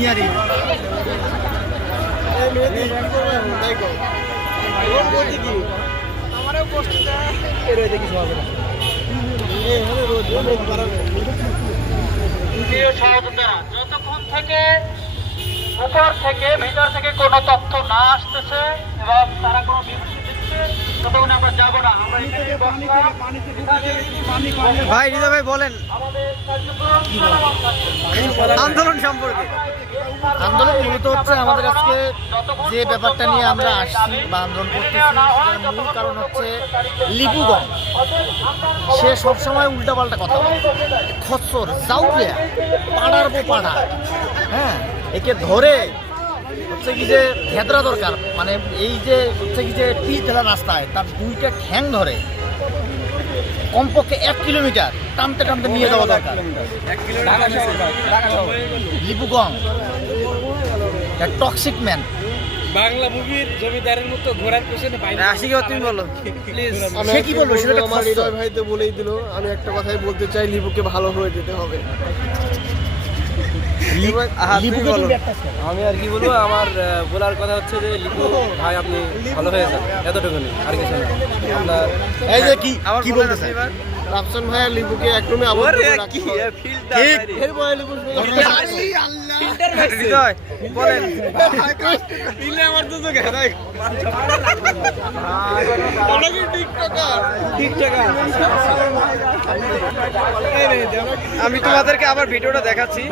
ইয়ারি যতক্ষণ থেকে উপর থেকে ভিতর থেকে কোনো তথ্য না আসতেছে এবং তারা কোনো বিবৃতি দিচ্ছে ততক্ষণ আমরা যাবো না। আমরা ভাই হৃদয় ভাই বলেন আমাদের কার্যক্রম আন্দোলন সম্পর্কে। আন্দোলন মূলত হচ্ছে আমাদের আজকে যে ব্যাপারটা নিয়ে আমরা আসছি বা আন্দোলন করতেছি সেটার মূল কারণ হচ্ছে লিপুগঞ্জ। সে সবসময় উল্টাপাল্টা কথা বলে, খচ্চর জাউলিয়া পাড়ার পো পাড়া। হ্যাঁ, একে ধরে হচ্ছে কি যে ভেদরা দরকার, মানে এই যে হচ্ছে কি যে পিচ ঢেলা রাস্তায় তার দুইটা ঠ্যাং ধরে কমপক্ষে 1 কিলোমিটার টানতে টানতে নিয়ে যাওয়া দরকার। লিপুগঞ্জ টক্সিক ম্যান। বাংলা মুভির জমিদারের মতো ঘোড়ার পেছনে আশিক তুমি বলো প্লিজ। আমি সে কি বলবো সেটা আমার হৃদয় ভাই তো বলেই দিল। আমি একটা কথাই বলতে চাই, লিপুকে ভালো হয়ে যেতে হবে। আমি আর কি বলবো, আমার বলার কথা হচ্ছে যে লিপু ভাই আপনি ভালো হয়ে যান, এতটুকুনি আর কিছু না। আপনার এই যে কি কি বলতেছে রাফসান ভাই আর লিপুকে এক রুমে আবদ্ধ করে রাখতে হবে। এরপরে লিপুর হৃদয় বলেন আমার তো চোখে আমি তোমাদেরকে আবার ভিডিওটা দেখাচ্ছি।